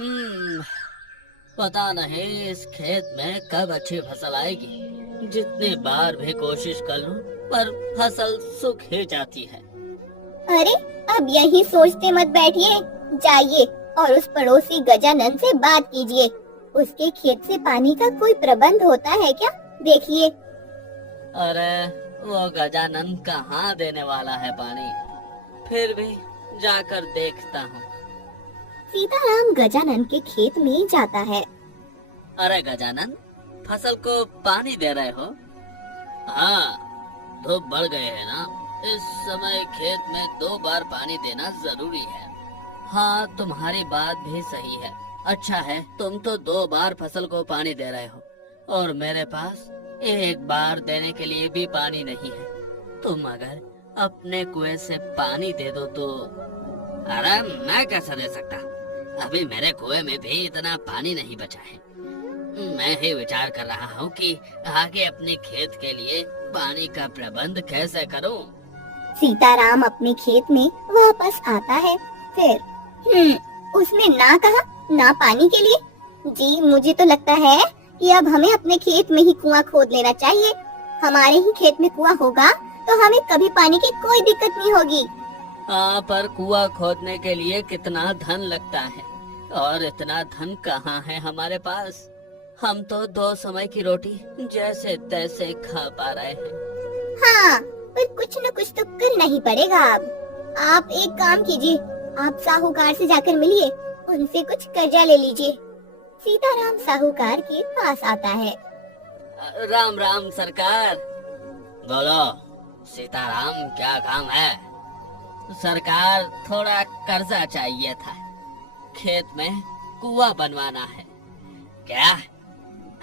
हम्म, पता नहीं इस खेत में कब अच्छी फसल आएगी। जितनी बार भी कोशिश कर लूं, पर फसल सूख ही जाती है। अरे, अब यही सोचते मत बैठिए। जाइए और उस पड़ोसी गजानन से बात कीजिए। उसके खेत से पानी का कोई प्रबंध होता है क्या? देखिए। अरे वो गजानन कहाँ देने वाला है पानी। फिर भी जाकर देखता हूँ। सीताराम गजानन के खेत में जाता है। अरे गजानन, फसल को पानी दे रहे हो? हाँ, धूप बढ़ गए है ना। इस समय खेत में 2 बार पानी देना जरूरी है। हाँ, तुम्हारी बात भी सही है। अच्छा है, तुम तो 2 बार फसल को पानी दे रहे हो और मेरे पास 1 बार देने के लिए भी पानी नहीं है। तुम अगर अपने कुएं से पानी दे दो तो। अरे मैं कैसे दे सकता? अभी मेरे कुएं में भी इतना पानी नहीं बचा है। मैं ही विचार कर रहा हूँ कि आगे अपने खेत के लिए पानी का प्रबंध कैसे करूँ। सीताराम अपने खेत में वापस आता है। फिर उसने ना कहा ना पानी के लिए। जी, मुझे तो लगता है कि अब हमें अपने खेत में ही कुआं खोद लेना चाहिए। हमारे ही खेत में कुआं होगा तो हमें कभी पानी की कोई दिक्कत नहीं होगी। हाँ, पर कुआं खोदने के लिए कितना धन लगता है और इतना धन कहाँ है हमारे पास। हम तो 2 समय की रोटी जैसे तैसे खा पा रहे हैं। हाँ, पर कुछ न कुछ तो करना ही पड़ेगा। अब आप एक काम कीजिए, आप साहूकार से जाकर मिलिए, उनसे कुछ कर्जा ले लीजिए। सीताराम साहूकार के पास आता है। राम राम सरकार। बोलो सीताराम, क्या काम है? सरकार, थोड़ा कर्जा चाहिए था। खेत में कुआं बनवाना है। क्या?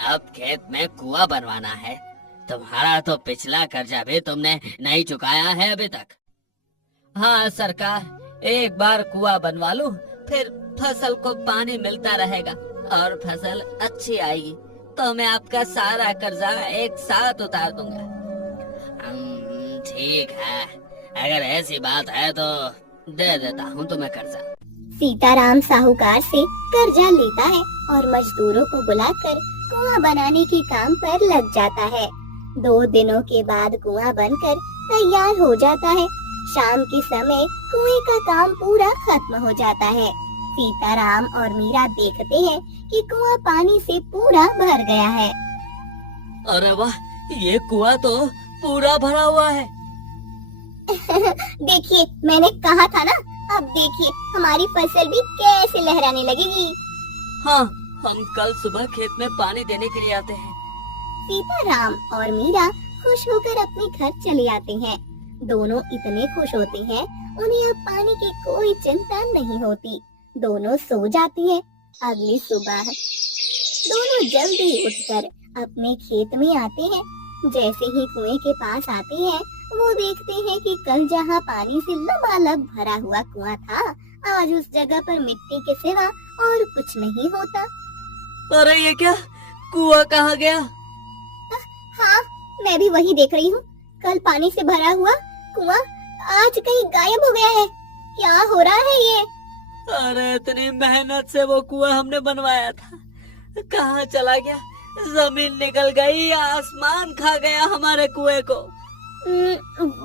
अब खेत में कुआं बनवाना है? तुम्हारा तो पिछला कर्जा भी तुमने नहीं चुकाया है अभी तक। हाँ सरकार, 1 बार कुआं बनवा लूं, फिर फसल को पानी मिलता रहेगा और फसल अच्छी आएगी तो मैं आपका सारा कर्जा एक साथ उतार दूंगा। ठीक है, अगर ऐसी बात है तो दे देता हूँ तुम्हें कर्जा। सीताराम साहूकार से कर्जा लेता है और मजदूरों को बुलाकर कुआं बनाने के काम पर लग जाता है। 2 दिनों के बाद कुआं बनकर तैयार हो जाता है। शाम के समय कुएं का काम पूरा खत्म हो जाता है। सीताराम और मीरा देखते हैं कि कुआं पानी से पूरा भर गया है। अरे वाह, ये कुआं तो पूरा भरा हुआ है। देखिए, मैंने कहा था ना। अब देखिए हमारी फसल भी कैसे लहराने लगेगी। हाँ, हम कल सुबह खेत में पानी देने के लिए आते हैं। सीताराम और मीरा खुश होकर अपने घर चले आते हैं। दोनों इतने खुश होते हैं, उन्हें अब पानी की कोई चिंता नहीं होती। दोनों सो जाते हैं। अगली सुबह दोनों जल्दी उठकर अपने खेत में आते हैं। जैसे ही कुएं के पास आते हैं, वो देखते हैं कि कल जहाँ पानी से लबालब भरा हुआ कुआं था, आज उस जगह पर मिट्टी के सिवा और कुछ नहीं होता। अरे ये क्या, कुआं कहाँ गया? हाँ, मैं भी वही देख रही हूँ। कल पानी से भरा हुआ कुआं आज कहीं गायब हो गया है। क्या हो रहा है ये? अरे इतनी मेहनत से वो कुआं हमने बनवाया था, कहाँ चला गया? जमीन निकल गई, आसमान खा गया हमारे कुएं को।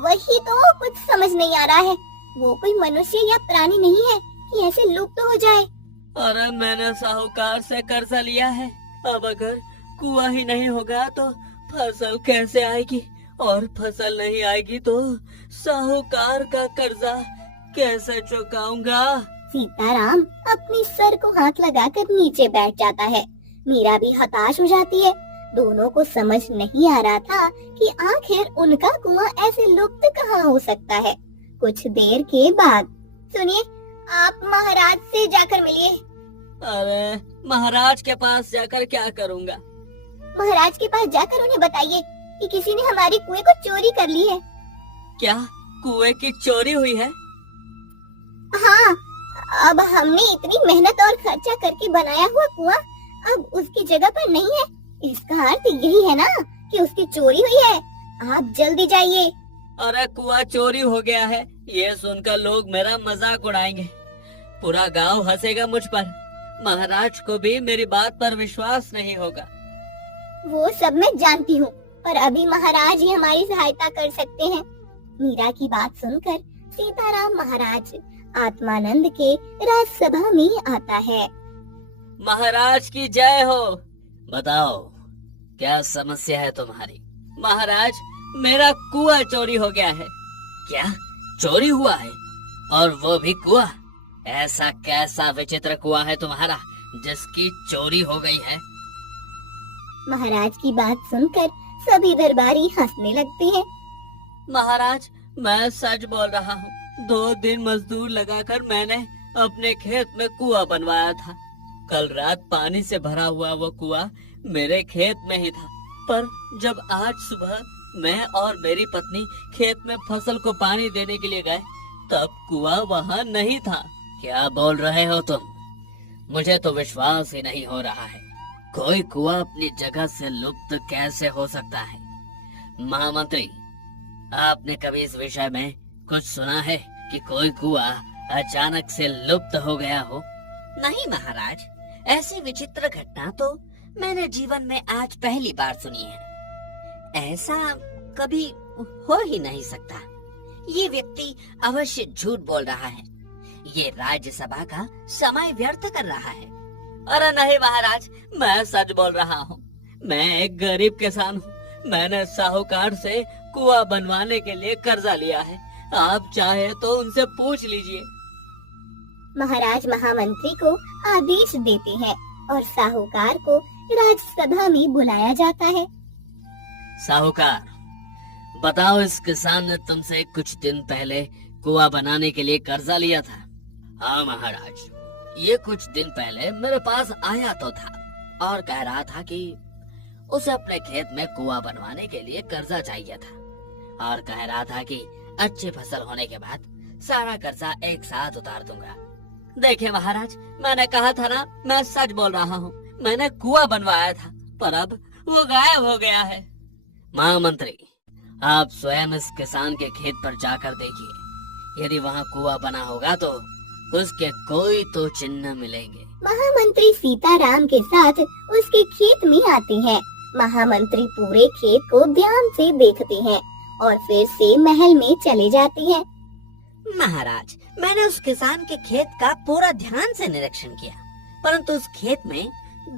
वही तो कुछ समझ नहीं आ रहा है। वो कोई मनुष्य या प्राणी नहीं है कि ऐसे लुप्त हो जाए। अरे मैंने साहूकार से कर्जा लिया है। अब अगर कुआं ही नहीं होगा तो फसल कैसे आएगी, और फसल नहीं आएगी तो साहूकार का कर्जा कैसे चुकाऊंगा? सीताराम अपने सर को हाथ लगाकर नीचे बैठ जाता है। मीरा भी हताश हो जाती है। दोनों को समझ नहीं आ रहा था कि आखिर उनका कुआं ऐसे लुप्त कहाँ हो सकता है। कुछ देर के बाद, सुनिए, आप महाराज से जाकर मिलिए। अरे महाराज के पास जाकर क्या करूँगा? महाराज के पास जाकर उन्हें बताइए कि किसी ने हमारे कुएं को चोरी कर ली है। क्या कुएं की चोरी हुई है? हाँ, अब हमने इतनी मेहनत और खर्चा करके बनाया हुआ कुआं अब उसकी जगह पर नहीं है। इसका अर्थ यही है ना कि उसकी चोरी हुई है। आप जल्दी जाइए। अरे कुआं चोरी हो गया है, ये सुनकर लोग मेरा मजाक उड़ाएंगे। पूरा गांव हंसेगा मुझ पर। महाराज को भी मेरी बात पर विश्वास नहीं होगा। वो सब मैं जानती हूँ, पर अभी महाराज ही हमारी सहायता कर सकते हैं। मीरा की बात सुनकर सीताराम महाराज आत्मानंद के राजसभा में आता है। महाराज की जय हो। बताओ क्या समस्या है तुम्हारी? महाराज, मेरा कुआं चोरी हो गया है। क्या चोरी हुआ है? और वो भी कुआं? ऐसा कैसा विचित्र कुआं है तुम्हारा जिसकी चोरी हो गई है? महाराज की बात सुनकर सभी दरबारी हंसने लगते हैं। महाराज, मैं सच बोल रहा हूँ। 2 दिन मजदूर लगाकर मैंने अपने खेत में कुआं बनवाया था। कल रात पानी से भरा हुआ वो कुआं मेरे खेत में ही था, पर जब आज सुबह मैं और मेरी पत्नी खेत में फसल को पानी देने के लिए गए, तब कुआं वहाँ नहीं था। क्या बोल रहे हो तुम? मुझे तो विश्वास ही नहीं हो रहा है। कोई कुआं अपनी जगह से लुप्त कैसे हो सकता है? महामंत्री, आपने कभी इस विषय में कुछ सुना है कि कोई कुआं अचानक से लुप्त हो गया हो? नहीं महाराज, ऐसी विचित्र घटना तो मैंने जीवन में आज पहली बार सुनी है। ऐसा कभी हो ही नहीं सकता। ये व्यक्ति अवश्य झूठ बोल रहा है। ये राज्यसभा का समय व्यर्थ कर रहा है। अरे नहीं महाराज, मैं सच बोल रहा हूँ। मैं एक गरीब किसान हूँ। मैंने साहूकार से कुआं बनवाने के लिए कर्जा लिया है। आप चाहे तो उनसे पूछ लीजिए। महाराज महामंत्री को आदेश देते हैं और साहूकार को राज्यसभा में बुलाया जाता है। साहूकार, बताओ, इस किसान ने तुमसे कुछ दिन पहले कुआं बनाने के लिए कर्जा लिया था? हाँ महाराज, ये कुछ दिन पहले मेरे पास आया तो था और कह रहा था कि उसे अपने खेत में कुआं बनवाने के लिए कर्जा चाहिए था, और कह रहा था कि अच्छी फसल होने के बाद सारा कर्जा एक साथ उतार दूंगा। देखिए महाराज, मैंने कहा था ना, मैं सच बोल रहा हूँ। मैंने कुआं बनवाया था, पर अब वो गायब हो गया है। महामंत्री, आप स्वयं इस किसान के खेत पर जाकर देखिए। यदि वहाँ कुआं बना होगा तो उसके कोई तो चिन्ह मिलेंगे। महामंत्री सीताराम के साथ उसके खेत में आते हैं। महामंत्री पूरे खेत को ध्यान से देखते हैं और फिर से महल में चले जाते हैं। महाराज, मैंने उस किसान के खेत का पूरा ध्यान से निरीक्षण किया, परंतु उस खेत में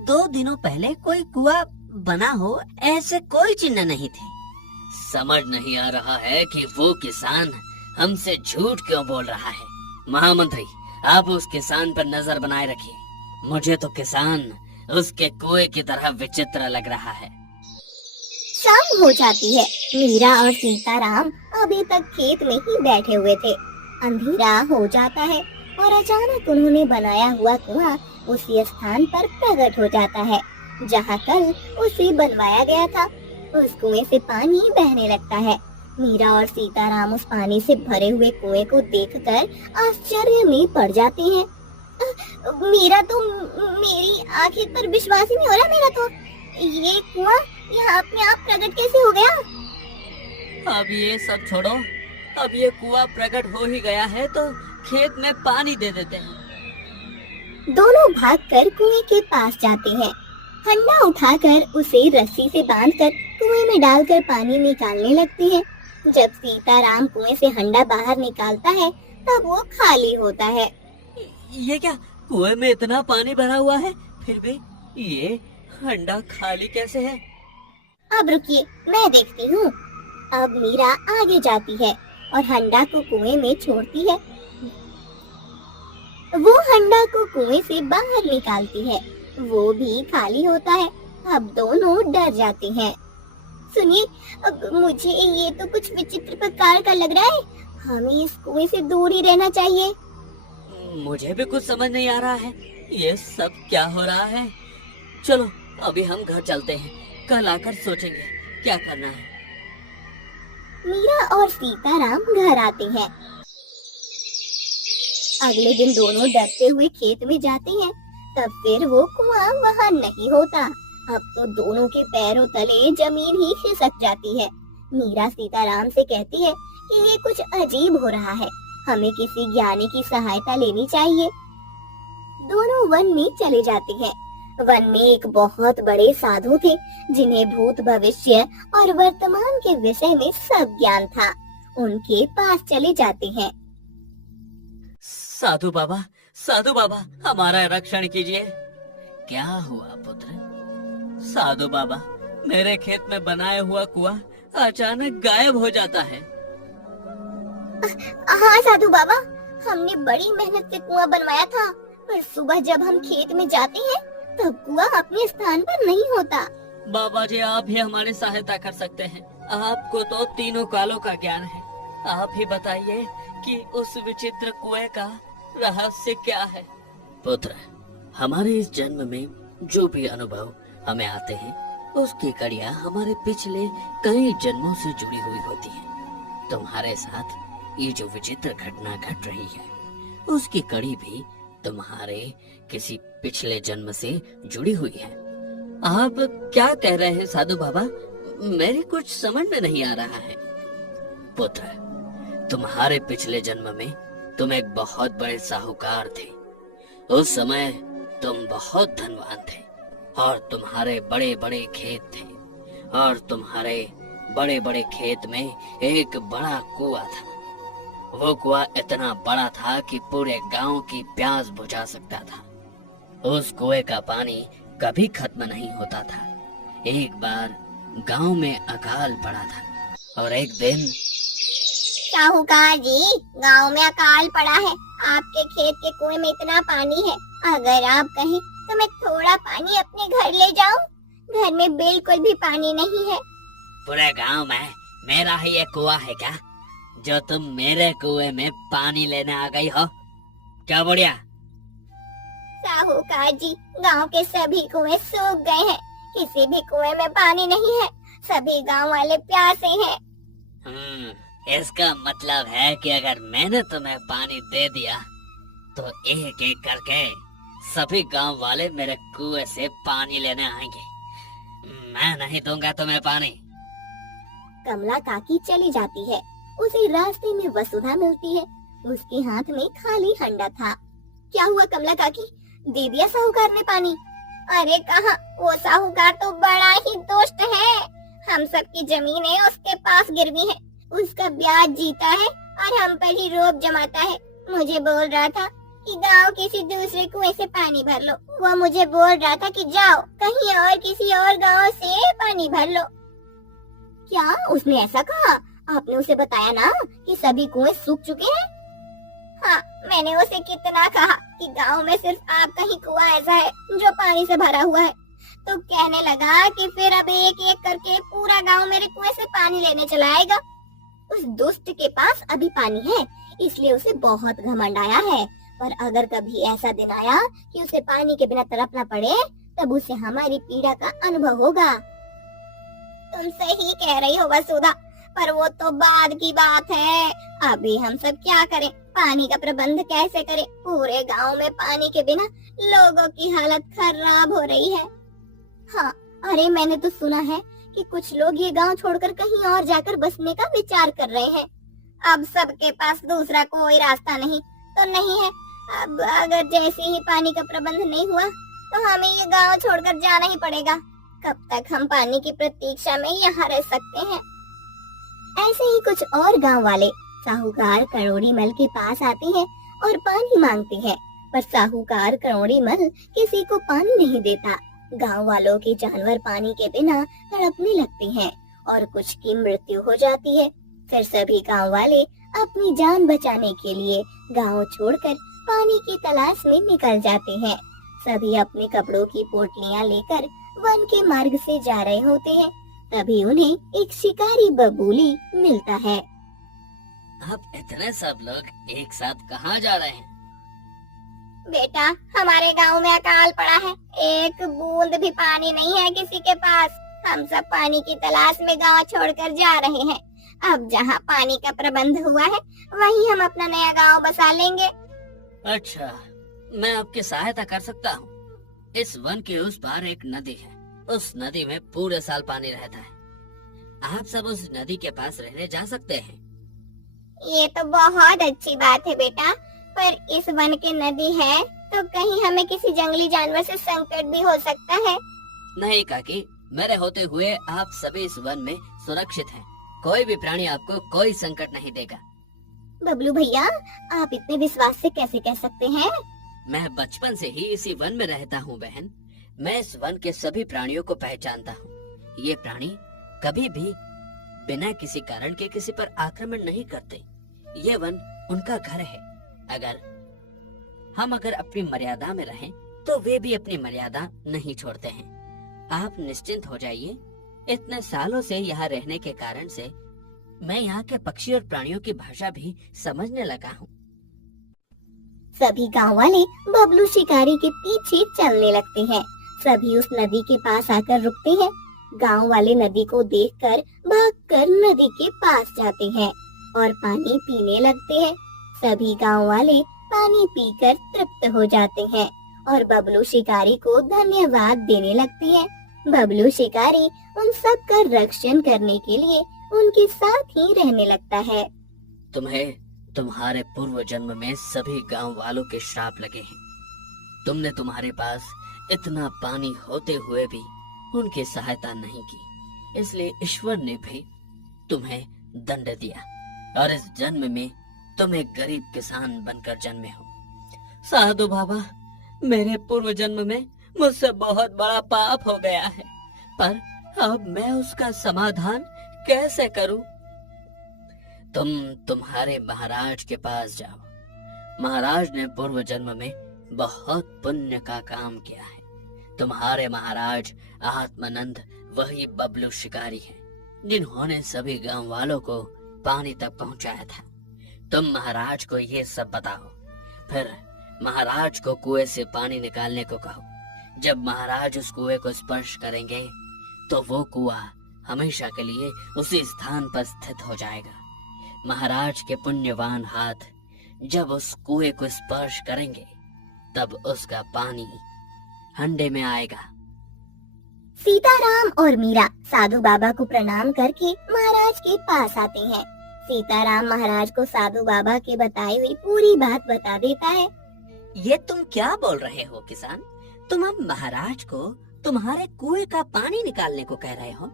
2 दिनों पहले कोई कुआं बना हो ऐसे कोई चिन्ह नहीं थे। समझ नहीं आ रहा है कि वो किसान हमसे झूठ क्यों बोल रहा है। महामंत्री, आप उस किसान पर नजर बनाए रखिए। मुझे तो किसान उसके कुएं की तरह विचित्र लग रहा है। शाम हो जाती है। मीरा और सीताराम अभी तक खेत में ही बैठे हुए थे। अंधेरा हो जाता है और अचानक उन्होंने बनाया हुआ कुआं उसी स्थान पर प्रकट हो जाता है जहाँ कल उसे बनवाया गया था। उस कुएं से पानी बहने लगता है। मीरा और सीताराम उस पानी से भरे हुए कुएं को देखकर आश्चर्य में पड़ जाते हैं। मीरा तो मेरी आंखें पर विश्वास ही नहीं हो रहा। मेरा तो ये कुआं यहाँ अपने आप प्रकट कैसे हो गया? अब ये सब छोड़ो। अब ये कुआं प्रकट हो ही गया है तो खेत में पानी दे देते हैं। दोनों भागकर कुएं के पास जाते हैं। हंडा उठाकर उसे रस्सी से बांधकर कुएं में डालकर पानी निकालने लगते हैं। जब सीताराम कुएं से हंडा बाहर निकालता है तब वो खाली होता है। ये क्या, कुएं में इतना पानी भरा हुआ है, फिर भी ये हंडा खाली कैसे है? अब रुकिए, मैं देखती हूँ। अब मीरा आगे जाती है और हंडा को कुएं में छोड़ती है। वो हंडा को कुएं से बाहर निकालती है। वो भी खाली होता है। अब दोनों डर जाते हैं। सुनिए, अब मुझे ये तो कुछ विचित्र प्रकार का लग रहा है। हमें इस कुएं से दूर ही रहना चाहिए। मुझे भी कुछ समझ नहीं आ रहा है। ये सब क्या हो रहा है? चलो अभी हम घर चलते हैं, कल आकर सोचेंगे क्या करना है। मीरा और सीताराम घर आते हैं। अगले दिन दोनों डरते हुए खेत में जाते हैं। तब फिर वो कुआं वहाँ नहीं होता। अब तो दोनों के पैरों तले जमीन ही खिसक जाती है। मीरा सीताराम से कहती है कि ये कुछ अजीब हो रहा है, हमें किसी ज्ञानी की सहायता लेनी चाहिए। दोनों वन में चले जाते हैं। वन में एक बहुत बड़े साधु थे जिन्हें भूत भविष्य और वर्तमान के विषय में सब ज्ञान था। उनके पास चले जाते हैं। साधु बाबा हमारा रक्षण कीजिए। क्या हुआ पुत्र? साधु बाबा, मेरे खेत में बनाया हुआ कुआं अचानक गायब हो जाता है। हाँ साधु बाबा, हमने बड़ी मेहनत से कुआं बनवाया था, पर सुबह जब हम खेत में जाते हैं तब कुआं अपने स्थान पर नहीं होता। बाबा जी, आप ही हमारी सहायता कर सकते हैं। आपको तो तीनों कालों का ज्ञान है। आप ही बताइए कि उस विचित्र कुएं का रहस्य क्या है। पुत्र, हमारे इस जन्म में जो भी अनुभव हमें आते हैं उसकी कड़ियाँ हमारे पिछले कई जन्मों से जुड़ी हुई होती हैं। तुम्हारे साथ ये जो विचित्र घटना घट रही है उसकी कड़ी भी तुम्हारे किसी पिछले जन्म से जुड़ी हुई है। आप क्या कह रहे हैं साधु बाबा? मेरी कुछ समझ में नहीं आ रहा है। पुत्र, तुम्हारे पिछले जन्म में तुम एक बहुत बड़े साहूकार थे। उस समय तुम बहुत धनवान थे और तुम्हारे बड़े बड़े खेत थे, और तुम्हारे बड़े बड़े खेत में एक बड़ा कुआं था। वो कुआं इतना बड़ा था कि पूरे गांव की प्यास बुझा सकता था। उस कुएं का पानी कभी खत्म नहीं होता था। एक बार गांव में अकाल पड़ा था और एक दिन साहूकार जी, गांव में अकाल पड़ा है। आपके खेत के कुएं में इतना पानी है, अगर आप कहें तो मैं थोड़ा पानी अपने घर ले जाऊं। घर में बिल्कुल भी पानी नहीं है। पूरे गांव में मेरा ही एक कुआं है क्या, जो तुम मेरे कुएं में पानी लेने आ गई हो? क्या बुढ़िया? साहूकार जी, गांव के सभी कुएं सूख गए हैं। किसी भी कुएं में पानी नहीं है। सभी गांव वाले प्यासे हैं। इसका मतलब है कि अगर मैंने तुम्हें पानी दे दिया तो एक एक करके सभी गांव वाले मेरे कुएं से पानी लेने आएंगे। मैं नहीं दूंगा तुम्हें पानी। कमला काकी चली जाती है। उसी रास्ते में वसुधा मिलती है। उसके हाथ में खाली हंडा था। क्या हुआ कमला काकी, दे दिया साहूकार ने पानी? अरे कहाँ, वो साहूकार तो बड़ा ही दुष्ट है। हम सबकी जमीनें उसके पास गिरवी है। उसका ब्याज जीता है और हम पर ही रोब जमाता है। मुझे बोल रहा था कि गांव किसी दूसरे कुएं से पानी भर लो। वो मुझे बोल रहा था कि जाओ कहीं और किसी और गांव से पानी भर लो। क्या उसने ऐसा कहा? आपने उसे बताया ना कि सभी कुएं सूख चुके हैं? हाँ, मैंने उसे कितना कहा कि गांव में सिर्फ आपका ही कुआं ऐसा है जो पानी से भरा हुआ है। तो कहने लगा कि फिर अब एक एक करके पूरा गांव मेरे कुएं से पानी लेने चला आएगा। उस दुष्ट के पास अभी पानी है, इसलिए उसे बहुत घमंड आया है। पर अगर कभी ऐसा दिन आया कि उसे पानी के बिना तड़पना पड़े, तब उसे हमारी पीड़ा का अनुभव होगा। तुम सही कह रही हो वसुधा, पर वो तो बाद की बात है। अभी हम सब क्या करें? पानी का प्रबंध कैसे करें? पूरे गांव में पानी के बिना लोगों की हालत खराब हो रही है। हाँ, अरे मैंने तो सुना है कि कुछ लोग ये गांव छोड़कर कहीं और जाकर बसने का विचार कर रहे हैं। अब सबके पास दूसरा कोई रास्ता नहीं तो नहीं है। अब अगर जैसे ही पानी का प्रबंध नहीं हुआ तो हमें ये गांव छोड़कर जाना ही पड़ेगा। कब तक हम पानी की प्रतीक्षा में यहाँ रह सकते हैं? ऐसे ही कुछ और गांव वाले साहूकार करोड़ी मल के पास आते हैं और पानी मांगते हैं, पर साहूकार करोड़ी मल किसी को पानी नहीं देता। गांव वालों के जानवर पानी के बिना तड़पने लगते हैं और कुछ की मृत्यु हो जाती है। फिर सभी गांव वाले अपनी जान बचाने के लिए गांव छोड़कर पानी की तलाश में निकल जाते हैं। सभी अपने कपड़ों की पोटलियां लेकर वन के मार्ग से जा रहे होते हैं। तभी उन्हें एक शिकारी बबूली मिलता है। अब इतने सब लोग एक साथ कहाँ जा रहे हैं? बेटा, हमारे गांव में अकाल पड़ा है। एक बूंद भी पानी नहीं है किसी के पास। हम सब पानी की तलाश में गांव छोड़कर जा रहे हैं। अब जहाँ पानी का प्रबंध हुआ है वहीं हम अपना नया गांव बसा लेंगे। अच्छा, मैं आपकी सहायता कर सकता हूँ। इस वन के उस पार एक नदी है। उस नदी में पूरे साल पानी रहता है। आप सब उस नदी के पास रहने जा सकते हैं। ये तो बहुत अच्छी बात है बेटा, पर इस वन की नदी है तो कहीं हमें किसी जंगली जानवर से संकट भी हो सकता है। नहीं काकी, मेरे होते हुए आप सभी इस वन में सुरक्षित हैं। कोई भी प्राणी आपको कोई संकट नहीं देगा। बबलू भैया, आप इतने विश्वास से कैसे कह सकते हैं? मैं बचपन से ही इसी वन में रहता हूँ बहन। मैं इस वन के सभी प्राणियों को पहचानता हूँ। ये प्राणी कभी भी बिना किसी कारण के किसी पर आक्रमण नहीं करते। ये वन उनका घर है। अगर अपनी मर्यादा में रहें तो वे भी अपनी मर्यादा नहीं छोड़ते हैं। आप निश्चिंत हो जाइए। इतने सालों से यहाँ रहने के कारण से मैं यहाँ के पक्षी और प्राणियों की भाषा भी समझने लगा हूँ। सभी गांव वाले बबलू शिकारी के पीछे चलने लगते हैं। सभी उस नदी के पास आकर रुकते हैं। गांव वाले नदी को देखकर भागकर नदी के पास जाते हैं और पानी पीने लगते हैं। सभी गांव वाले पानी पीकर तृप्त हो जाते हैं और बबलू शिकारी को धन्यवाद देने लगते हैं। बबलू शिकारी उन सब का रक्षण करने के लिए उनके साथ ही रहने लगता है। तुम्हें तुम्हारे पूर्व जन्म में सभी गांव वालों के श्राप लगे हैं। तुमने तुम्हारे पास इतना पानी होते हुए भी उनकी सहायता नहीं की, इसलिए ईश्वर ने भी तुम्हें दंड दिया और इस जन्म में तुम एक गरीब किसान बनकर जन्मे हो। साधु बाबा, मेरे पूर्व जन्म में मुझसे बहुत बड़ा पाप हो गया है, पर अब मैं उसका समाधान कैसे करूं? तुम तुम्हारे महाराज के पास जाओ। महाराज ने पूर्व जन्म में बहुत पुण्य का काम किया है। तुम्हारे महाराज आत्मानंद वही बबलू शिकारी हैं, जिन्होंने सभी गांव वालों को पानी तक पहुंचाया था। तुम महाराज को ये सब बताओ, फिर महाराज को कुएं से पानी निकालने को कहो। जब महाराज उस कुएं को स्पर्श करेंगे तो वो कुआं हमेशा के लिए उसी स्थान पर स्थित हो जाएगा। महाराज के पुण्यवान हाथ जब उस कुएं को स्पर्श करेंगे तब उसका पानी हंडे में आएगा। सीताराम और मीरा साधु बाबा को प्रणाम करके महाराज के पास आते हैं। सीताराम महाराज को साधु बाबा के बताई हुई पूरी बात बता देता है। ये तुम क्या बोल रहे हो किसान? तुम अब महाराज को तुम्हारे कुएं का पानी निकालने को कह रहे हो?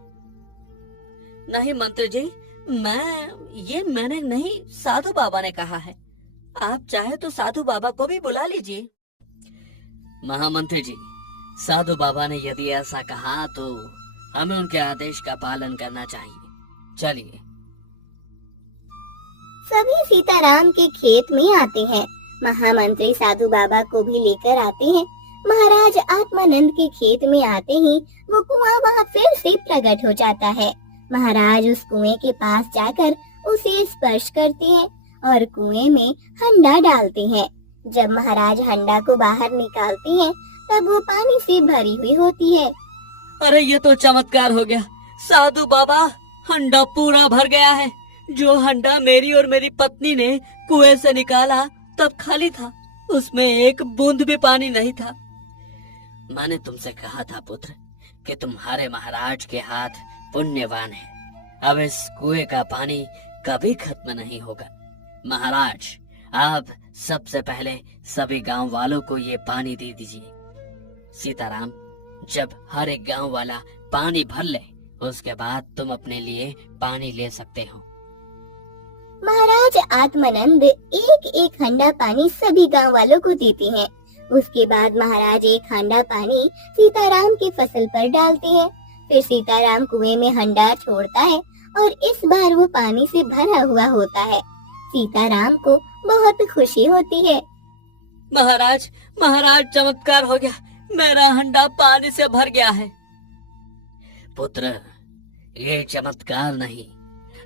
नहीं मंत्री जी, मैंने नहीं, साधु बाबा ने कहा है। आप चाहे तो साधु बाबा को भी बुला लीजिए। महामंत्री जी, साधु बाबा ने यदि ऐसा कहा तो हमें उनके आदेश का पालन करना चाहिए। चलिए। सभी सीताराम के खेत में आते हैं। महामंत्री साधु बाबा को भी लेकर आते हैं। महाराज आत्मानंद के खेत में आते ही वो कुआं वहाँ फिर से प्रकट हो जाता है। महाराज उस कुएं के पास जाकर उसे स्पर्श करते हैं और कुएं में हंडा डालते हैं। जब महाराज हंडा को बाहर निकालते हैं तब वो पानी से भरी हुई होती है। अरे ये तो चमत्कार हो गया साधु बाबा, हंडा पूरा भर गया है। जो हंडा मेरी और मेरी पत्नी ने कुएं से निकाला तब खाली था, उसमें एक बूंद भी पानी नहीं था। मैंने तुमसे कहा था पुत्र कि तुम्हारे महाराज के हाथ पुण्यवान है। अब इस कुएं का पानी कभी खत्म नहीं होगा। महाराज, आप सबसे पहले सभी गांव वालों को ये पानी दे दीजिए। सीताराम, जब हर एक गांव वाला पानी भर ले उसके बाद तुम अपने लिए पानी ले सकते हो। महाराज आत्मानंद एक एक हंडा पानी सभी गांव वालों को देते हैं। उसके बाद महाराज एक हंडा पानी सीताराम की फसल पर डालते हैं। फिर सीताराम कुएं में हंडा छोड़ता है और इस बार वो पानी से भरा हुआ होता है। सीताराम को बहुत खुशी होती है। महाराज, चमत्कार हो गया, मेरा हंडा पानी से भर गया है। पुत्र, ये चमत्कार नहीं,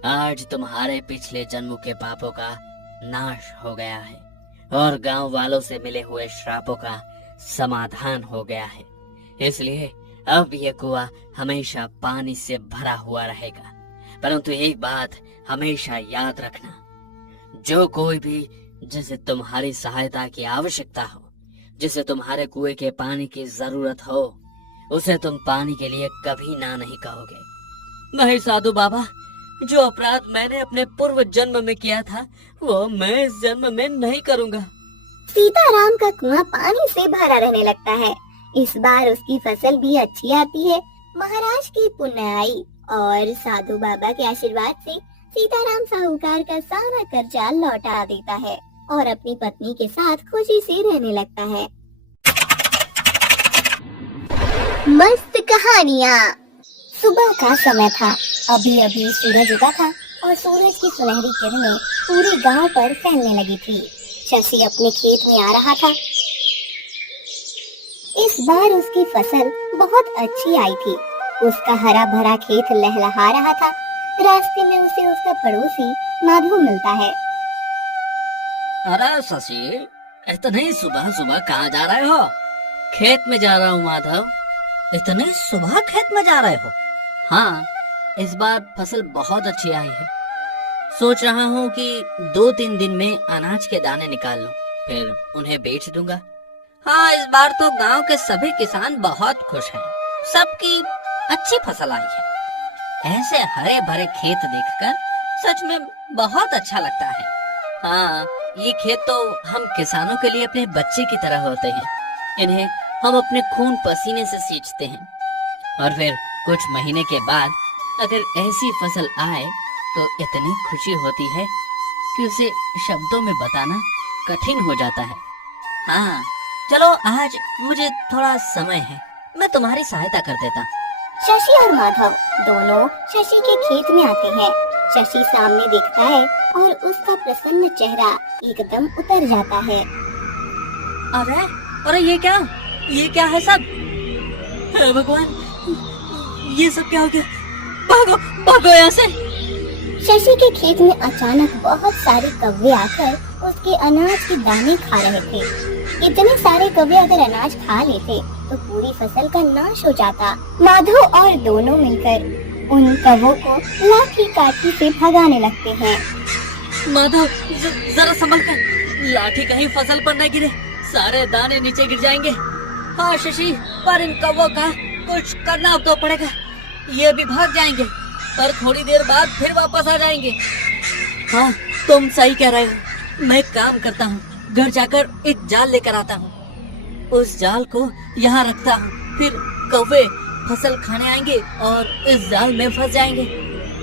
आज तुम्हारे पिछले जन्मों के पापों का नाश हो गया है और गांव वालों से मिले हुए श्रापों का समाधान हो गया है। इसलिए अब ये कुआं हमेशा पानी से भरा हुआ रहेगा। परंतु एक बात हमेशा याद रखना, जो कोई भी जिसे तुम्हारी सहायता की आवश्यकता हो, जिसे तुम्हारे कुएं के पानी की जरूरत हो, उसे तुम पानी के लिए कभी ना नहीं कहोगे। नहीं साधु बाबा, जो अपराध मैंने अपने पूर्व जन्म में किया था वो मैं इस जन्म में नहीं करूंगा। सीताराम का कुआं पानी से भरा रहने लगता है। इस बार उसकी फसल भी अच्छी आती है। महाराज की पुण्याई और साधु बाबा के आशीर्वाद से सीताराम साहूकार का सारा कर्जा लौटा देता है और अपनी पत्नी के साथ खुशी से रहने लगता है। मस्त कहानियाँ। सुबह का समय था। अभी अभी सूरज उगा था और सूरज की सुनहरी किरणें पूरे गांव पर फैलने लगी थी। शशि अपने खेत में आ रहा था। इस बार उसकी फसल बहुत अच्छी आई थी। उसका हरा भरा खेत लहलहा रहा था। रास्ते में उसे उसका पड़ोसी माधव मिलता है। अरे शशि, इतनी सुबह सुबह कहाँ जा रहे हो? खेत में जा रहा हूँ माधव। इतने सुबह खेत में जा रहे हो? हाँ, इस बार फसल बहुत अच्छी आई है। सोच रहा हूँ कि 2-3 दिन में अनाज के दाने निकाल लूं, फिर उन्हें बेच दूंगा। हाँ, इस बार तो गांव के सभी किसान बहुत खुश हैं। सबकी अच्छी फसल आई है। ऐसे हरे भरे खेत देखकर सच में बहुत अच्छा लगता है। हाँ, ये खेत तो हम किसानों के लिए अपने बच्चे की तरह होते हैं। इन्हें हम अपने खून पसीने से सींचते हैं और फिर कुछ महीने के बाद अगर ऐसी फसल आए तो इतनी खुशी होती है कि उसे शब्दों में बताना कठिन हो जाता है। हाँ, चलो आज मुझे थोड़ा समय है, मैं तुम्हारी सहायता कर देता। शशि और माधव दोनों शशि के खेत में आते हैं। शशि सामने देखता है और उसका प्रसन्न चेहरा एकदम उतर जाता है। अरे अरे, ये क्या है सब? हे भगवान, ये सब क्या हो गया? भागो भागो यहाँ से। शशि के खेत में अचानक बहुत सारे कौवे आकर उसके अनाज के दाने खा रहे थे। इतने सारे कौवे अगर अनाज खा लेते तो पूरी फसल का नाश हो जाता। माधव और दोनों मिलकर उन कौवों को लाठी काठी से भगाने लगते हैं। माधव, जरा संभल कर, लाठी कहीं फसल पर न गिरे, सारे दाने नीचे गिर जाएंगे। हाँ शशि, पर इन कौवों का कुछ करना तो पड़ेगा। ये भी भाग जाएंगे पर थोड़ी देर बाद फिर वापस आ जाएंगे। हाँ, तुम सही कह रहे हो। मैं काम करता हूँ, घर जाकर एक जाल लेकर आता हूँ। उस जाल को यहाँ रखता हूँ, फिर कौवे फसल खाने आएंगे और इस जाल में फंस जाएंगे।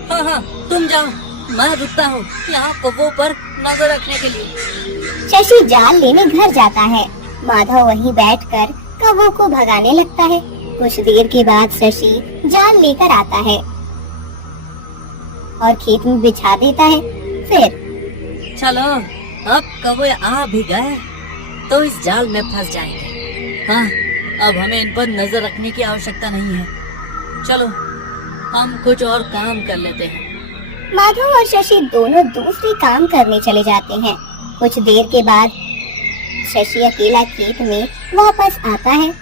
हाँ हाँ, तुम जाओ, मैं रुकता हूँ यहाँ कौवों पर नजर रखने के लिए। शशि जाल लेने घर जाता है। माधव वहीं बैठकर कौवों को भगाने लगता है। कुछ देर के बाद शशि जाल लेकर आता है और खेत में बिछा देता है। फिर चलो, अब कौवे आ भी गए तो इस जाल में फंस जाएंगे। हाँ, अब हमें इन पर नजर रखने की आवश्यकता नहीं है। चलो, हम कुछ और काम कर लेते हैं। माधव और शशि दोनों दूसरे काम करने चले जाते हैं। कुछ देर के बाद शशि अकेला खेत में वापस आता है।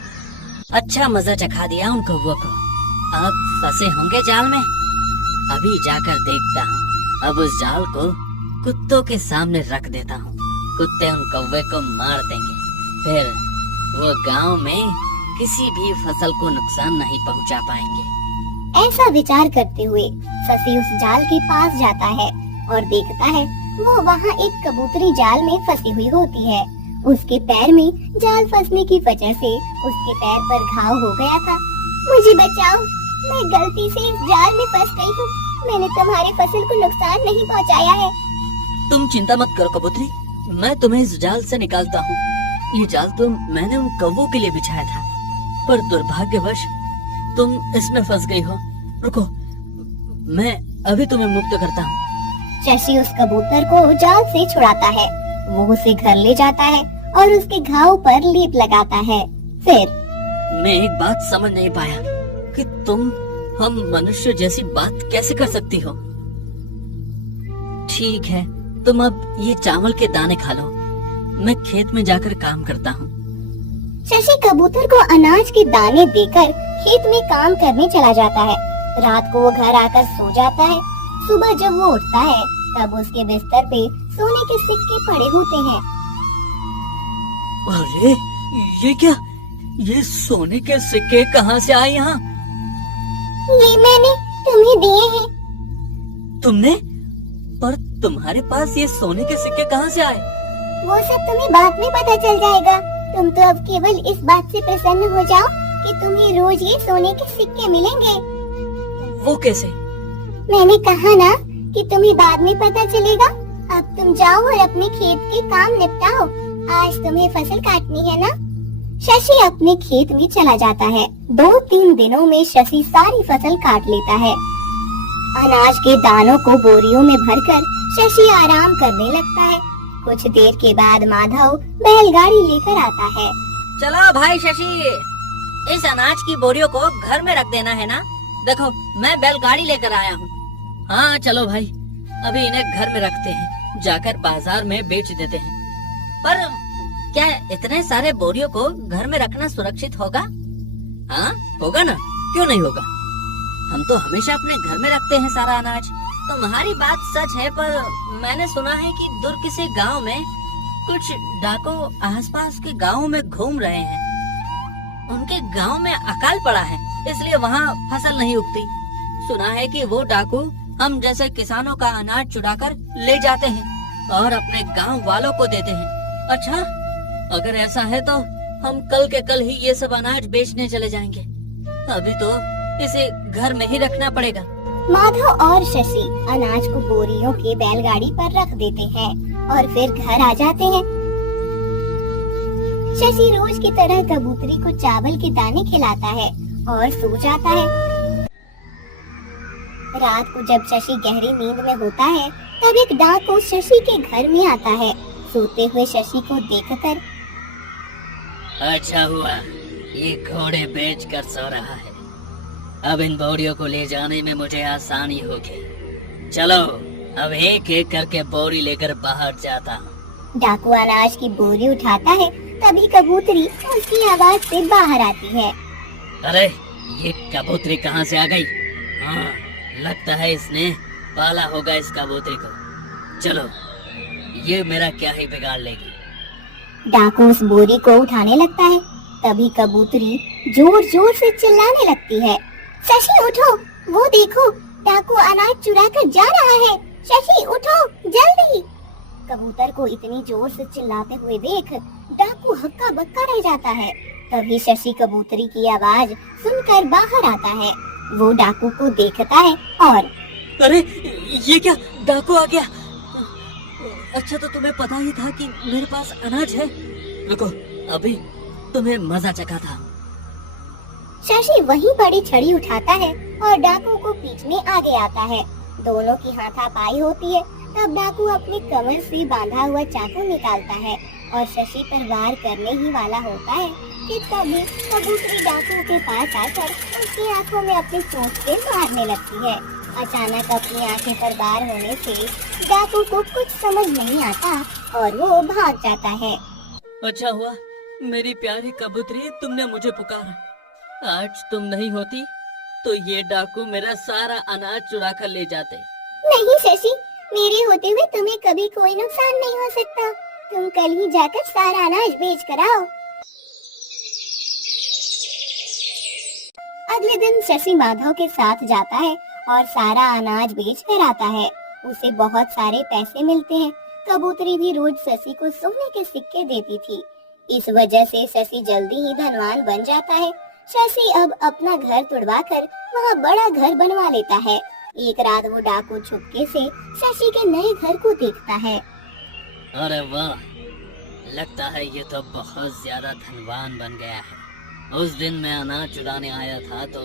अच्छा मजा चखा दिया उन कौवों को, अब फंसे होंगे जाल में। अभी जाकर देखता हूँ। अब उस जाल को कुत्तों के सामने रख देता हूँ। कुत्ते उन कौवे को मार देंगे, फिर वो गांव में किसी भी फसल को नुकसान नहीं पहुंचा पाएंगे। ऐसा विचार करते हुए शशि उस जाल के पास जाता है और देखता है वो वहाँ एक कबूतरी जाल में फंसी हुई होती है। उसके पैर में जाल फंसने की वजह से उसके पैर पर घाव हो गया था। मुझे बचाओ, मैं गलती से इस जाल में फंस गई हूँ। मैंने तुम्हारी फसल को नुकसान नहीं पहुँचाया है। तुम चिंता मत करो कबूतरी, मैं तुम्हें इस जाल से निकालता हूँ। ये जाल तो मैंने उन कौवों के लिए बिछाया था, पर दुर्भाग्यवश तुम इसमें फंस गई हो। रुको, मैं अभी तुम्हें मुक्त करता हूँ। शशि उस कबूतर को जाल से छुड़ाता है। वो उसे घर ले जाता है और उसके घाव पर लेप लगाता है। फिर मैं एक बात समझ नहीं पाया कि तुम हम मनुष्य जैसी बात कैसे कर सकती हो। ठीक है, तुम अब ये चावल के दाने खा लो, मैं खेत में जाकर काम करता हूँ। शशि कबूतर को अनाज के दाने देकर खेत में काम करने चला जाता है। रात को वो घर आकर सो जाता है। सुबह जब वो उठता है तब उसके बिस्तर पे सोने के सिक्के पड़े होते हैं। अरे ये क्या, ये सोने के सिक्के कहाँ से आए यहाँ? ये मैंने तुम्हें दिए हैं। तुमने? पर तुम्हारे पास ये सोने के सिक्के कहाँ से आए? वो सब तुम्हें बाद में पता चल जाएगा। तुम तो अब केवल इस बात से प्रसन्न हो जाओ कि तुम्हें रोज ये सोने के सिक्के मिलेंगे। वो कैसे? मैंने कहा ना कि तुम्हें बाद में पता चलेगा। अब तुम जाओ और अपने खेत के काम निपटाओ। आज तुम्हें फसल काटनी है ना। शशि अपने खेत में चला जाता है। 2-3 दिनों में शशि सारी फसल काट लेता है। अनाज के दानों को बोरियों में भरकर शशि आराम करने लगता है। कुछ देर के बाद माधव बैलगाड़ी लेकर आता है। चलो भाई शशि, इस अनाज की बोरियों को घर में रख देना है ना। देखो मैं बैलगाड़ी लेकर आया हूँ। हाँ चलो भाई, अभी इन्हें घर में रखते हैं, जाकर बाजार में बेच देते हैं। पर क्या इतने सारे बोरियों को घर में रखना सुरक्षित होगा? हाँ होगा ना, क्यों नहीं होगा। हम तो हमेशा अपने घर में रखते हैं सारा अनाज। तुम्हारी बात सच है, पर मैंने सुना है कि दूर किसी गांव में कुछ डाकू आसपास के गांवों में घूम रहे हैं। उनके गांव में अकाल पड़ा है, इसलिए वहाँ फसल नहीं उगती। सुना है कि वो डाकू हम जैसे किसानों का अनाज चुराकर ले जाते हैं और अपने गांव वालों को देते हैं। अच्छा, अगर ऐसा है तो हम कल के कल ही ये सब अनाज बेचने चले जाएंगे। अभी तो इसे घर में ही रखना पड़ेगा। माधव और शशि अनाज को बोरियों के बैलगाड़ी पर रख देते हैं और फिर घर आ जाते हैं। शशि रोज की तरह कबूतरी को चावल के दाने खिलाता है और सो जाता है। रात को जब शशि गहरी नींद में होता है, तब एक डाकू शशि के घर में आता है। सोते हुए शशि को देखकर, अच्छा हुआ ये घोड़े बेच कर सो रहा है, अब इन बोरियों को ले जाने में मुझे आसानी होगी। चलो अब एक एक करके बोरी लेकर बाहर जाता हूँ। डाकू अनाज की बोरी उठाता है, तभी कबूतरी उसकी आवाज से बाहर आती है। अरे ये कबूतरी कहाँ से आ गई? हाँ लगता है इसने पाला होगा इस कबूतरी को। चलो ये मेरा क्या ही बिगाड़ लेगी। डाकू उस बोरी को उठाने लगता है, तभी कबूतरी जोर जोर से चिल्लाने लगती है। शशि उठो, वो देखो डाकू अनाज चुरा कर जा रहा है। शशि उठो जल्दी। कबूतर को इतनी जोर से चिल्लाते हुए देख डाकू हक्का बक्का रह जाता है। तभी शशि कबूतरी की आवाज सुनकर बाहर आता है। वो डाकू को देखता है और, अरे ये क्या, डाकू आ गया। अच्छा तो तुम्हें पता ही था कि मेरे पास अनाज है। रुको अभी तुम्हें मजा चखाता हूँ। शशि वही बड़ी छड़ी उठाता है और डाकू को पीछने आगे आता है। दोनों की हाथापाई होती है। तब डाकू अपने कमर से बांधा हुआ चाकू निकालता है और शशि पर वार करने ही वाला होता है कि तभी कबूतरी डाकू के पास आकर उसकी आंखों में अपनी चोंच से मारने लगती है। अचानक अपनी आंखें पर वार होने से डाकू को कुछ समझ नहीं आता और वो भाग जाता है। अच्छा हुआ मेरी प्यारी कबूतरी, तुमने मुझे पुकारा। आज तुम नहीं होती तो ये डाकू मेरा सारा अनाज चुरा कर ले जाते। नहीं शशि, मेरे होते हुए तुम्हें कभी कोई नुकसान नहीं हो सकता। तुम कल ही जाकर सारा अनाज बेच कर आओ। अगले दिन शशि माधव के साथ जाता है और सारा अनाज बेच कर आता है। उसे बहुत सारे पैसे मिलते हैं। कबूतरी भी रोज शशि को सोने के सिक्के देती थी। इस वजह से शशि जल्दी ही धनवान बन जाता है। शशि अब अपना घर तुड़वाकर वहाँ बड़ा घर बनवा लेता है। एक रात वो डाकू छुपके से शशि के नए घर को देखता है। अरे वाह, लगता है ये तो बहुत ज्यादा धनवान बन गया है। उस दिन मैं अनाज चुराने आया था तो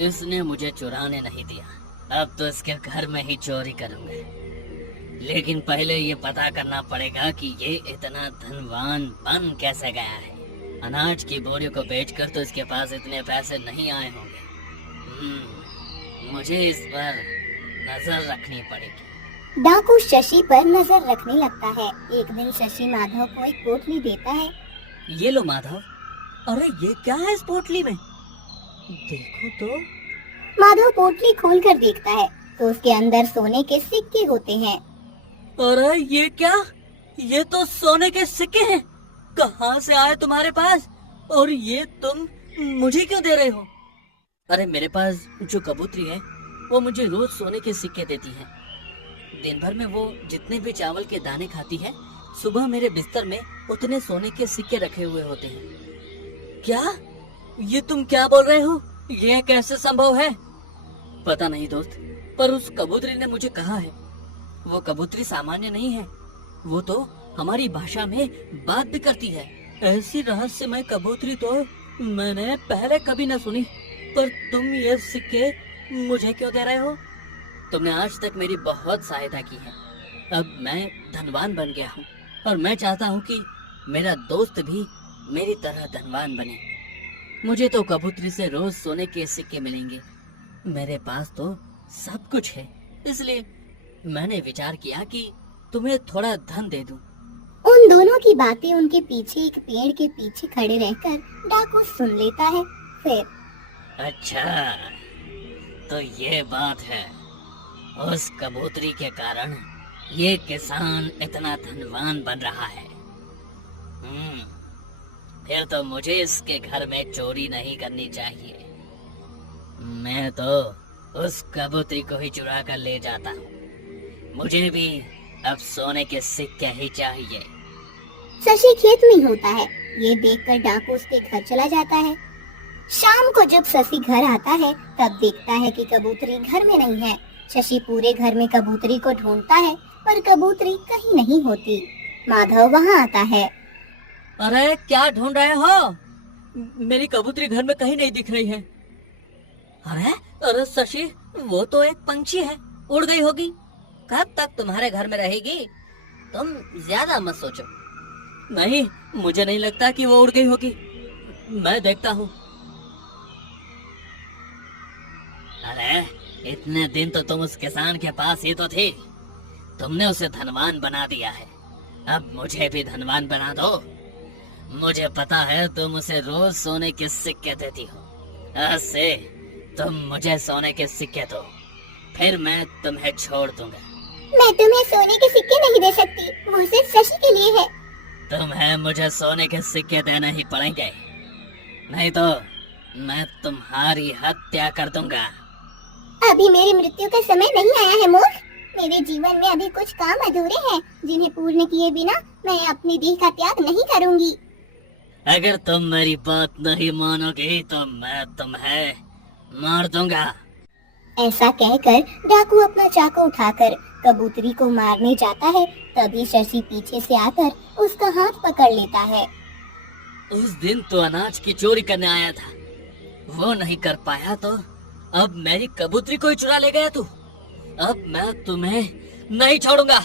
इसने मुझे चुराने नहीं दिया। अब तो इसके घर में ही चोरी करूंगा। लेकिन पहले ये पता करना पड़ेगा कि ये इतना धनवान बन कैसे गया है। अनाज की बोरियों को बेचकर तो इसके पास इतने पैसे नहीं आए होंगे। मुझे इस पर नजर रखनी पड़ेगी। डाकू शशि पर नजर रखने लगता है। एक दिन शशि माधव को एक पोटली देता है। ये लो माधव। अरे ये क्या है इस पोटली में? देखो तो। माधव पोटली खोलकर देखता है तो उसके अंदर सोने के सिक्के होते हैं। अरे ये क्या? ये तो सोने के सिक्के हैं। कहाँ से आए तुम्हारे पास? और ये तुम मुझे क्यों दे रहे हो? अरे मेरे पास जो कबूतरी है वो मुझे रोज सोने के सिक्के देती है। दिन भर में वो जितने भी चावल के दाने खाती है सुबह मेरे बिस्तर में उतने सोने के सिक्के रखे हुए होते हैं। क्या? ये तुम क्या बोल रहे हो? ये कैसे संभव है? पता नहीं दोस्त, पर उस कबूतरी ने मुझे कहा है। वो कबूतरी सामान्य नहीं है, वो तो हमारी भाषा में बात भी करती है। ऐसी रहस्यमय कबूतरी तो मैंने पहले कभी न सुनी। पर तुम ये सिक्के मुझे क्यों दे रहे हो? तुमने आज तक मेरी बहुत सहायता की है। अब मैं धनवान बन गया हूँ और मैं चाहता हूँ कि मेरा दोस्त भी मेरी तरह धनवान बने। मुझे तो कबूतरी से रोज सोने के सिक्के मिलेंगे। मेरे पास तो सब कुछ है, इसलिए मैंने विचार किया कि तुम्हें थोड़ा धन दे दूं। उन दोनों की बातें उनके पीछे एक पेड़ के पीछे खड़े रहकर डाकू सुन लेता है। फिर अच्छा, तो ये बात है। उस कबूतरी के कारण ये किसान इतना धनवान बन रहा है। फिर तो मुझे इसके घर में चोरी नहीं करनी चाहिए। मैं तो उस कबूतरी को ही चुरा कर ले जाता हूँ। मुझे भी अब सोने के सिक्के ही चाहिए। शशि खेत में होता है। ये देखकर डाकू उसके घर चला जाता है। शाम को जब शशि घर आता है तब देखता है कि कबूतरी घर में नहीं है। शशि पूरे घर में कबूतरी को ढूंढता है पर कबूतरी कहीं नहीं होती। माधव वहाँ आता है। अरे क्या ढूंढ रहे हो? मेरी कबूतरी घर में कहीं नहीं दिख रही है। अरे शशि, वो तो एक पंछी है, उड़ गई होगी। कब तक तुम्हारे घर में रहेगी? तुम ज्यादा मत सोचो। नहीं, मुझे नहीं लगता कि वो उड़ गई होगी। मैं देखता हूँ। अरे इतने दिन तो तुम उस किसान के पास ही तो थी। तुमने उसे धनवान बना दिया है, अब मुझे भी धनवान बना दो। मुझे पता है तुम उसे रोज सोने के सिक्के देती हो। आज से तुम मुझे सोने के सिक्के दो, फिर मैं तुम्हें छोड़ दूंगा। मैं तुम्हें सोने के सिक्के नहीं दे सकती, वो सिर्फ शशि के लिए है। तुम्हें मुझे सोने के सिक्के देने ही पड़ेंगे, नहीं तो मैं तुम्हारी हत्या कर दूंगा। अभी मेरी मृत्यु का समय नहीं आया है मूर्ख। मेरे जीवन में अभी कुछ काम अधूरे हैं जिन्हें पूर्ण किए बिना मैं अपनी देह का त्याग नहीं करूंगी। अगर तुम मेरी बात नहीं मानोगी तो मैं तुम्हें मार दूंगा। ऐसा कहकर डाकू अपना चाकू उठाकर कबूतरी को मारने जाता है। तभी शशि पीछे से आकर उसका हाथ पकड़ लेता है। उस दिन तो अनाज की चोरी करने आया था, वो नहीं कर पाया तो अब मेरी कबूतरी को ही चुरा ले गया तू। अब मैं तुम्हें नहीं छोड़ूंगा।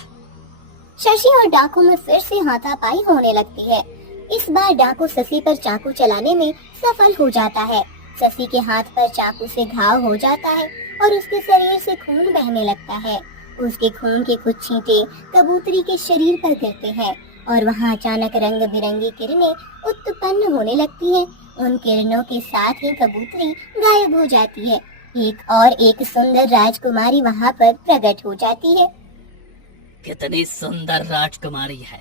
शशि और डाकू में फिर से हाथापाई होने लगती है। इस बार डाकू शशि पर चाकू चलाने में सफल हो जाता है। शशि के हाथ पर चाकू से घाव हो जाता है और उसके शरीर से खून बहने लगता है। उसके खून के कुछ छींटे कबूतरी के शरीर पर गिरते हैं और वहाँ अचानक रंग बिरंगी किरणें उत्पन्न होने लगती हैं। उन किरणों के साथ ही कबूतरी गायब हो जाती है। एक सुंदर राजकुमारी वहाँ पर प्रकट हो जाती है। कितनी सुंदर राजकुमारी है।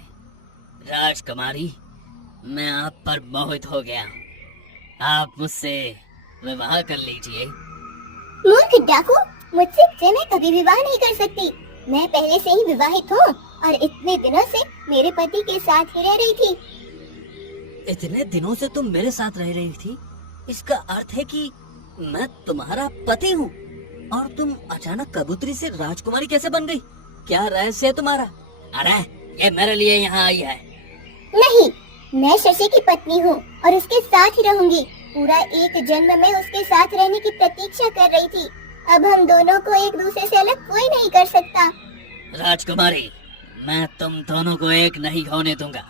राजकुमारी, मैं आप पर मोहित हो गया हूँ। आप मुझसे विवाह कर लीजिए। मूर्ख डाकू, मुझसे मैं कभी विवाह नहीं कर सकती। मैं पहले से ही विवाहित हूँ और इतने दिनों से मेरे पति के साथ ही रह रही थी। इतने दिनों से तुम मेरे साथ रह रही थी, इसका अर्थ है कि मैं तुम्हारा पति हूँ और तुम अचानक कबूतरी से राजकुमारी कैसे बन गई? क्या रहस्य है तुम्हारा? अरे ये मेरे लिए यहाँ आई है। नहीं, मैं शशि की पत्नी हूँ और उसके साथ ही रहूंगी। पूरा एक जन्म में उसके साथ रहने की प्रतीक्षा कर रही थी। अब हम दोनों को एक दूसरे से अलग कोई नहीं कर सकता। राजकुमारी, मैं तुम दोनों को एक नहीं होने दूंगा।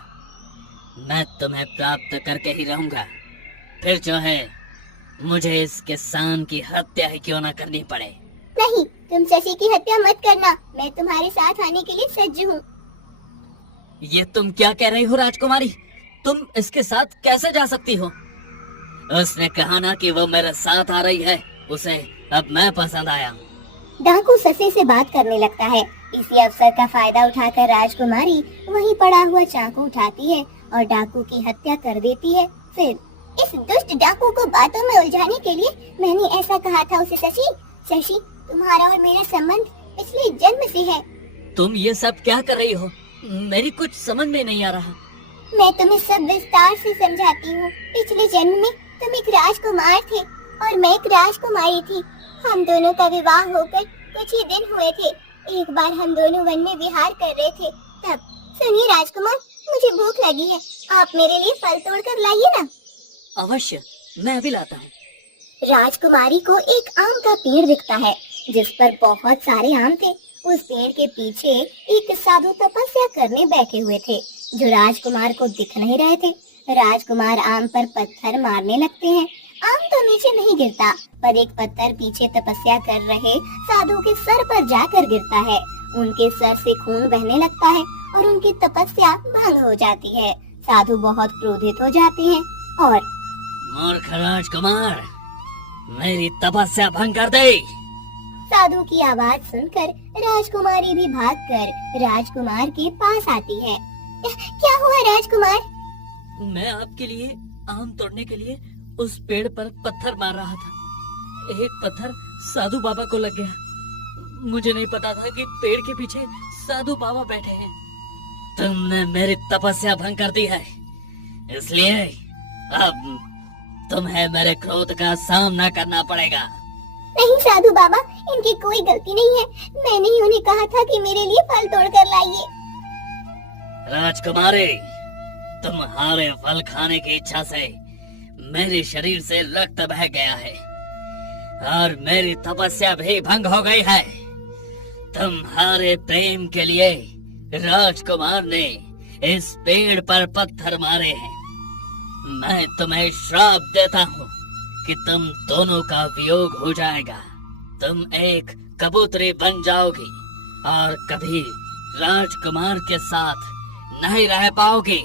मैं तुम्हें प्राप्त करके ही रहूंगा, फिर जो है मुझे इस किसान की हत्या ही क्यों न करनी पड़े। नहीं, तुम शशि की हत्या मत करना। मैं तुम्हारे साथ आने के लिए सज्ज हूँ। ये तुम क्या कह रही हो राजकुमारी? तुम इसके साथ कैसे जा सकती हो? उसने कहा ना कि वो मेरे साथ आ रही है, उसे अब मैं पसंद आया। डाकू शशि से बात करने लगता है। इसी अवसर का फायदा उठाकर राजकुमारी वहीं पड़ा हुआ चाकू उठाती है और डाकू की हत्या कर देती है। फिर इस दुष्ट डाकू को बातों में उलझाने के लिए मैंने ऐसा कहा था उसे। शशि, तुम्हारा और मेरा संबंध पिछले जन्म से है। तुम ये सब क्या कर रही हो? मेरी कुछ समझ में नहीं आ रहा। मैं तुम्हें सब विस्तार से समझाती हूँ। पिछले जन्म में तुम एक राजकुमार थे और मैं एक राजकुमारी थी। हम दोनों का विवाह होकर कुछ ही दिन हुए थे। एक बार हम दोनों वन में विहार कर रहे थे, तब सुनिए राजकुमार, मुझे भूख लगी है, आप मेरे लिए फल तोड़ कर लाइए ना। अवश्य, मैं अभी लाता हूँ। राजकुमारी को एक आम का पेड़ दिखता है जिस पर बहुत सारे आम थे। उस पेड़ के पीछे एक साधु तपस्या करने बैठे हुए थे जो राजकुमार को दिख नहीं रहे थे। राजकुमार आम पर पत्थर मारने लगते हैं। आम तो नीचे नहीं गिरता, पर एक पत्थर पीछे तपस्या कर रहे साधु के सर पर जाकर गिरता है। उनके सर से खून बहने लगता है और उनकी तपस्या भंग हो जाती है। साधु बहुत क्रोधित हो जाते हैं और मूर्ख राजकुमार, मेरी तपस्या भंग कर दे। साधु की आवाज सुनकर राजकुमारी भी भागकर राजकुमार के पास आती है। क्या हुआ राजकुमार? मैं आपके लिए आम तोड़ने के लिए उस पेड़ पर पत्थर मार रहा था। एक पत्थर साधु बाबा को लग गया। मुझे नहीं पता था कि पेड़ के पीछे साधु बाबा बैठे हैं। तुमने मेरी तपस्या भंग कर दी है, इसलिए अब तुम्हें मेरे क्रोध का सामना करना पड़ेगा। नहीं साधु बाबा, इनकी कोई गलती नहीं है। मैंने ही उन्हें कहा था कि मेरे लिए फल तोड़ कर लाइए। राजकुमारी, तुम्हारे फल खाने की इच्छा से मेरे शरीर से रक्त बह गया है और मेरी तपस्या भी भंग हो गई है। तुम्हारे प्रेम के लिए राजकुमार ने इस पेड़ पर पत्थर मारे हैं। मैं तुम्हें श्राप देता हूँ कि तुम दोनों का वियोग हो जाएगा। तुम एक कबूतरी बन जाओगी और कभी राजकुमार के साथ नहीं रह पाओगी।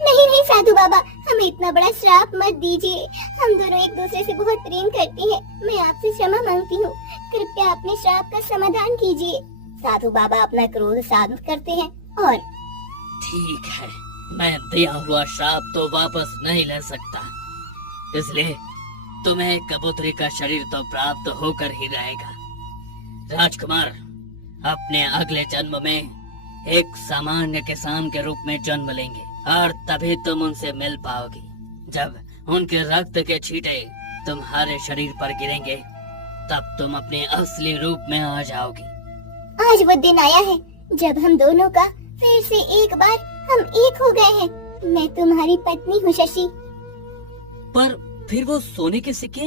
नहीं नहीं साधु बाबा, हमें इतना बड़ा श्राप मत दीजिए। हम दोनों एक दूसरे से बहुत प्रेम करते हैं। मैं आपसे क्षमा मांगती हूँ। कृपया अपने श्राप का समाधान कीजिए। साधु बाबा अपना क्रोध शांत करते हैं और ठीक है, मैं दिया हुआ श्राप तो वापस नहीं ले सकता, इसलिए तुम्हें कबूतरी का शरीर तो प्राप्त होकर ही रहेगा। राजकुमार, अपने अगले जन्म में एक सामान्य किसान के रूप में जन्म लेंगे और तभी तुम उनसे मिल पाओगी। जब उनके रक्त के छींटे तुम्हारे शरीर पर गिरेंगे, तब तुम अपने असली रूप में आ जाओगी। आज वो दिन आया है जब हम दोनों का फिर से एक बार हम एक हो गए हैं। मैं तुम्हारी पत्नी हूँ शशि। पर फिर वो सोने के सिक्के,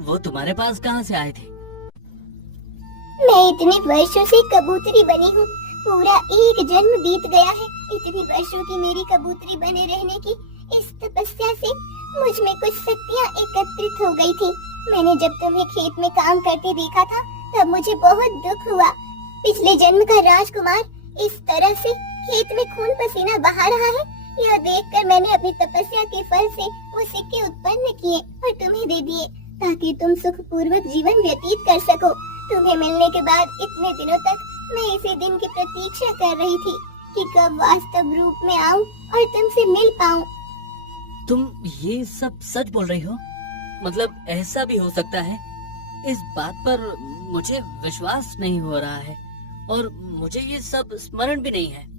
वो तुम्हारे पास कहाँ से आए थे? मैं इतने वर्षों से कबूतरी बनी हूँ। पूरा एक जन्म बीत गया है इतनी वर्षों की मेरी कबूतरी बने रहने की। इस तपस्या से मुझ में कुछ शक्तियाँ एकत्रित हो गई थी। मैंने जब तुम्हें खेत में काम करते देखा था, तब मुझे बहुत दुख हुआ। पिछले जन्म का राजकुमार इस तरह से खेत में खून पसीना बहा रहा है, यह देखकर मैंने अपनी तपस्या के फल से वो सिक्के उत्पन्न किए और तुम्हें दे दिए, ताकि तुम सुखपूर्वक जीवन व्यतीत कर सको। तुम्हें मिलने के बाद इतने दिनों तक मैं इसी दिन की प्रतीक्षा कर रही थी कि कब वास्तव रूप में आऊं और तुमसे मिल पाऊं। तुम ये सब सच बोल रही हो? मतलब ऐसा भी हो सकता है? इस बात पर मुझे विश्वास नहीं हो रहा है और मुझे ये सब स्मरण भी नहीं है।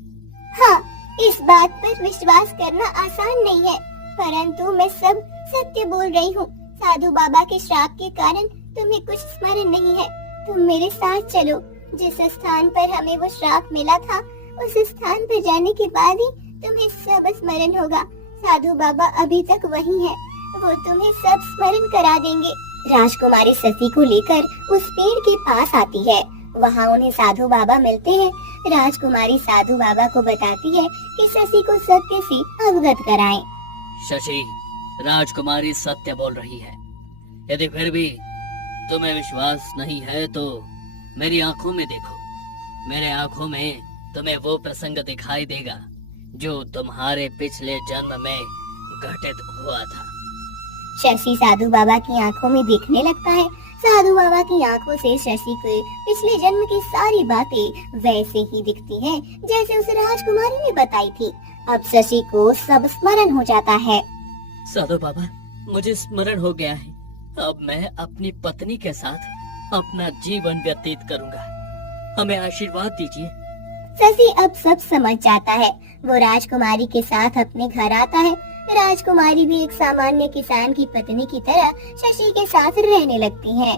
हाँ, इस बात पर विश्वास करना आसान नहीं है, परंतु मैं सब सत्य बोल रही हूँ। साधु बाबा के श्राप के कारण तुम्हें कुछ स्मरण नहीं है। तुम मेरे साथ चलो। जिस स्थान पर हमें वो श्राप मिला था, उस स्थान पर जाने के बाद ही तुम्हें सब स्मरण होगा। साधु बाबा अभी तक वही है, वो तुम्हें सब स्मरण करा देंगे। राजकुमारी शशि को लेकर उस पेड़ के पास आती है। वहाँ उन्हें साधु बाबा मिलते हैं। राजकुमारी साधु बाबा को बताती है कि शशि को सत्य से अवगत कराएं। शशि, राजकुमारी सत्य बोल रही है। यदि फिर भी तुम्हें विश्वास नहीं है तो मेरी आंखों में देखो। मेरे आंखों में तुम्हें वो प्रसंग दिखाई देगा जो तुम्हारे पिछले जन्म में घटित हुआ था। शशि साधु बाबा की आंखों में देखने लगता है। साधु बाबा की आंखों से शशि को पिछले जन्म की सारी बातें वैसे ही दिखती हैं जैसे उस राजकुमारी ने बताई थी। अब शशि को सब स्मरण हो जाता है। साधु बाबा, मुझे स्मरण हो गया है। अब मैं अपनी पत्नी के साथ अपना जीवन व्यतीत करूंगा। हमें आशीर्वाद दीजिए। शशि अब सब समझ जाता है। वो राजकुमारी के साथ अपने घर आता है। राजकुमारी भी एक सामान्य किसान की पत्नी की तरह शशि के साथ रहने लगती है।